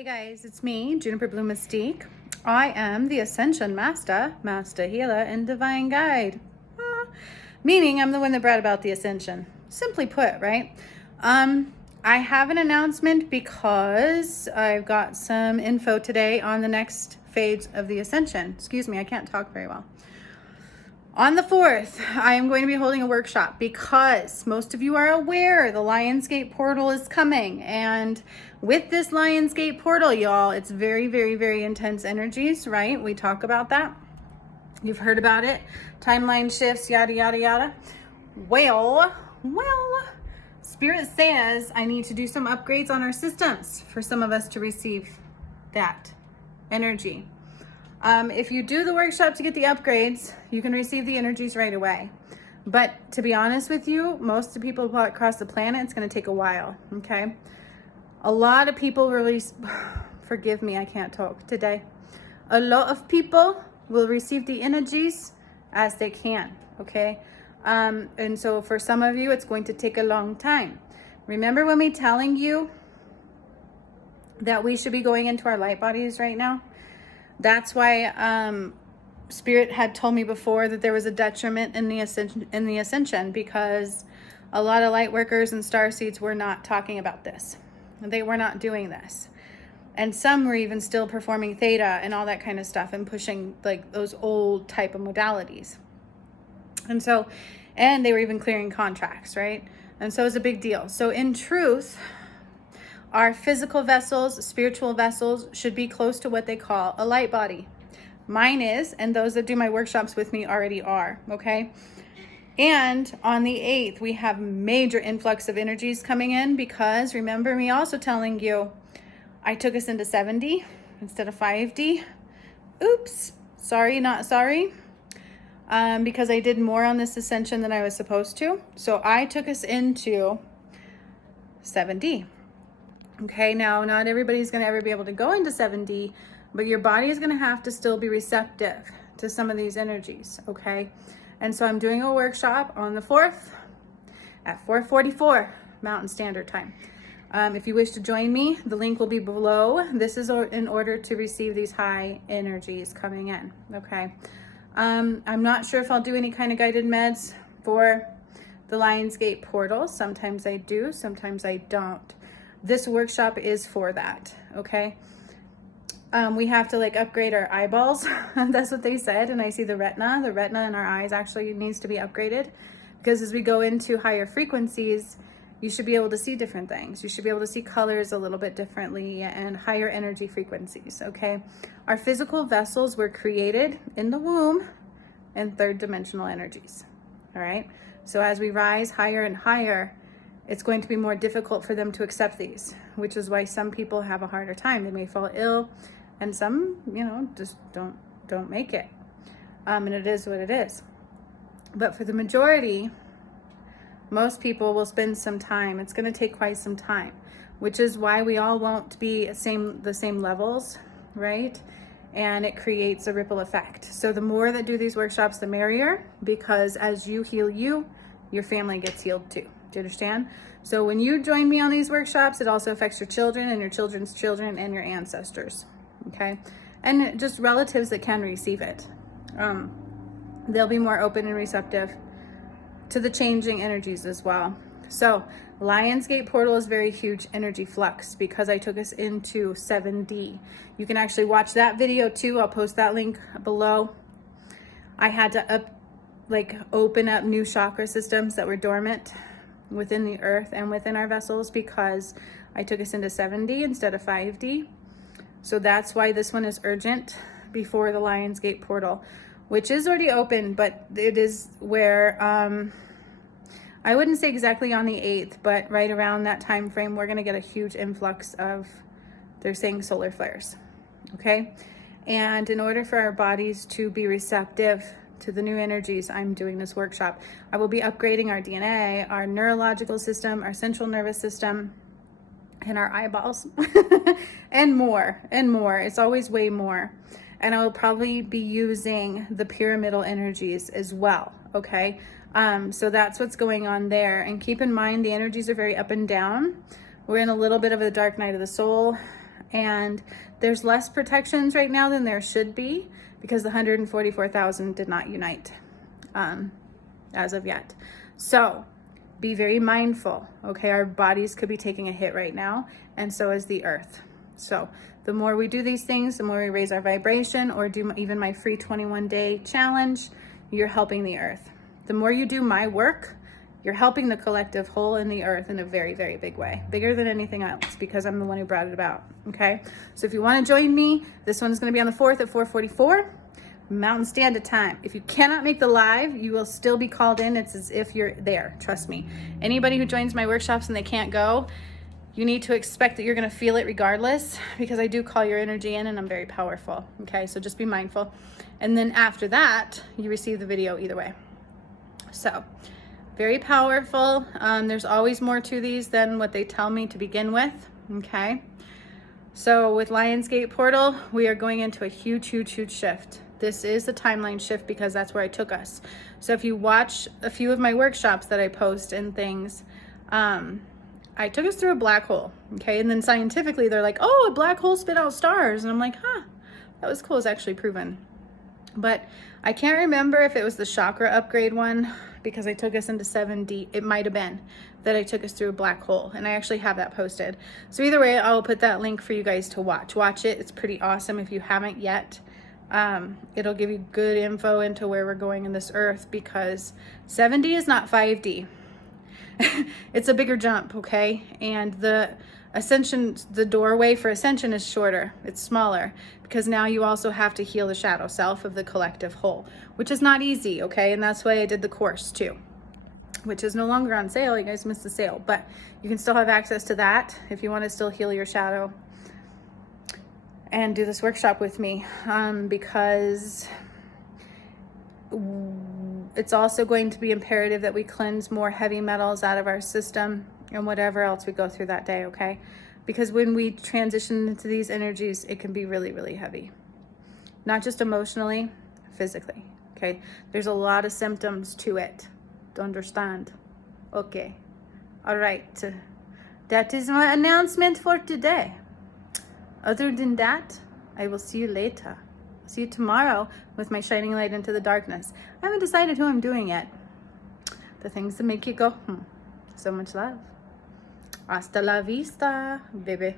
Hey guys, it's me, Juniper Blue Mystique. I am the Ascension Master, Master Healer, and Divine Guide. Meaning I'm the one that brought about the Ascension. Simply put, right? I have an announcement because I've got some info today on the next phase of the Ascension. Excuse me, I can't talk very well. On the 4th, I am going to be holding a workshop because most of you are aware the Lionsgate portal is coming. And with this Lionsgate portal, y'all, it's very, very, very intense energies, right? We talk about that. You've heard about it. Timeline shifts, yada, yada, yada. Well, Spirit says I need to do some upgrades on our systems for some of us to receive that energy. If you do the workshop to get the upgrades, you can receive the energies right away. But to be honest with you, most of the people across the planet, it's going to take a while, okay? A lot of people release, forgive me, I can't talk today. A lot of people will receive the energies as they can, okay? And so for some of you, it's going to take a long time. Remember when me telling you that we should be going into our light bodies right now? That's why Spirit had told me before that there was a detriment in the ascension because a lot of light workers and starseeds were not talking about this. They were not doing this. And some were even still performing theta and all that kind of stuff and pushing like those old type of modalities. And they were even clearing contracts, right? And so it was a big deal. So in truth, our physical vessels, spiritual vessels, should be close to what they call a light body. Mine is, and those that do my workshops with me already are, okay? And on the 8th, we have major influx of energies coming in because remember me also telling you, I took us into 7D instead of 5D. Oops, sorry, not sorry. Because I did more on this ascension than I was supposed to. So I took us into 7D. Okay, now not everybody's going to ever be able to go into 7D, but your body is going to have to still be receptive to some of these energies, okay? And so I'm doing a workshop on the 4th at 4:44 Mountain Standard Time. If you wish to join me, the link will be below. This is in order to receive these high energies coming in, okay? I'm not sure if I'll do any kind of guided meds for the Lionsgate portal. Sometimes I do, sometimes I don't. This workshop is for that, okay? We have to like upgrade our eyeballs. That's what they said. And I see the retina in our eyes actually needs to be upgraded because as we go into higher frequencies, you should be able to see different things. You should be able to see colors a little bit differently and higher energy frequencies, okay? Our physical vessels were created in the womb in 3rd dimensional energies, all right? So as we rise higher and higher, it's going to be more difficult for them to accept these, which is why some people have a harder time. They may fall ill and some, just don't make it. And it is what it is. But for the majority, most people will spend some time. It's going to take quite some time, which is why we all won't be the same levels, right? And it creates a ripple effect. So the more that do these workshops, the merrier, because as you heal you, your family gets healed too. Do you understand? So when you join me on these workshops, it also affects your children and your children's children and your ancestors, okay? And just relatives that can receive it. They'll be more open and receptive to the changing energies as well. So Lionsgate portal is very huge energy flux because I took us into 7D. You can actually watch that video too. I'll post that link below. I had to open up new chakra systems that were dormant within the earth and within our vessels because I took us into 7D instead of 5D. So that's why this one is urgent before the Lionsgate portal, which is already open, but it is where, I wouldn't say exactly on the 8th, but right around that time frame, we're gonna get a huge influx of, they're saying solar flares, okay? And in order for our bodies to be receptive to the new energies, I'm doing this workshop. I will be upgrading our DNA, our neurological system, our central nervous system, and our eyeballs, and more. It's always way more. And I will probably be using the pyramidal energies as well, okay? So that's what's going on there. And keep in mind, the energies are very up and down. We're in a little bit of a dark night of the soul. And there's less protections right now than there should be because the 144,000 did not unite as of yet. So be very mindful, okay? Our bodies could be taking a hit right now, and so is the earth. So the more we do these things, the more we raise our vibration, or do even my free 21-day challenge, you're helping the earth. The more you do my work, you're helping the collective whole in the earth in a very, very big way, bigger than anything else, because I'm the one who brought it about, okay? So if you want to join me, this one's going to be on the 4th at 4:44 Mountain Standard Time. If you cannot make the live, you will still be called in. It's as if you're there, trust me. Anybody who joins my workshops and they can't go, you need to expect that you're going to feel it regardless, because I do call your energy in and I'm very powerful, okay? So just be mindful. And then after that, you receive the video either way. So very powerful. There's always more to these than what they tell me to begin with, okay? So with Lionsgate Portal, we are going into a huge, huge, huge shift. This is a timeline shift because that's where I took us. So if you watch a few of my workshops that I post and things, I took us through a black hole, okay? And then scientifically, they're like, oh, a black hole spit out stars. And I'm like, huh, that was cool. It's actually proven. But I can't remember if it was the chakra upgrade one, because I took us into 7D. It might have been that I took us through a black hole, and I actually have that posted. So either way, I'll put that link for you guys to watch. Watch it. It's pretty awesome if you haven't yet. It'll give you good info into where we're going in this earth, because 7D is not 5D. It's a bigger jump, okay? And the ascension, the doorway for ascension is shorter. It's smaller, because now you also have to heal the shadow self of the collective whole, which is not easy, okay? And that's why I did the course too, which is no longer on sale. You guys missed the sale, but you can still have access to that if you want to still heal your shadow and do this workshop with me, because it's also going to be imperative that we cleanse more heavy metals out of our system and whatever else we go through that day, okay? Because when we transition into these energies, it can be really, really heavy. Not just emotionally, physically, okay? There's a lot of symptoms to it. Do understand? Okay. All right. That is my announcement for today. Other than that, I will see you later. See you tomorrow with my shining light into the darkness. I haven't decided who I'm doing yet. The things that make you go, So much love. Hasta la vista, baby.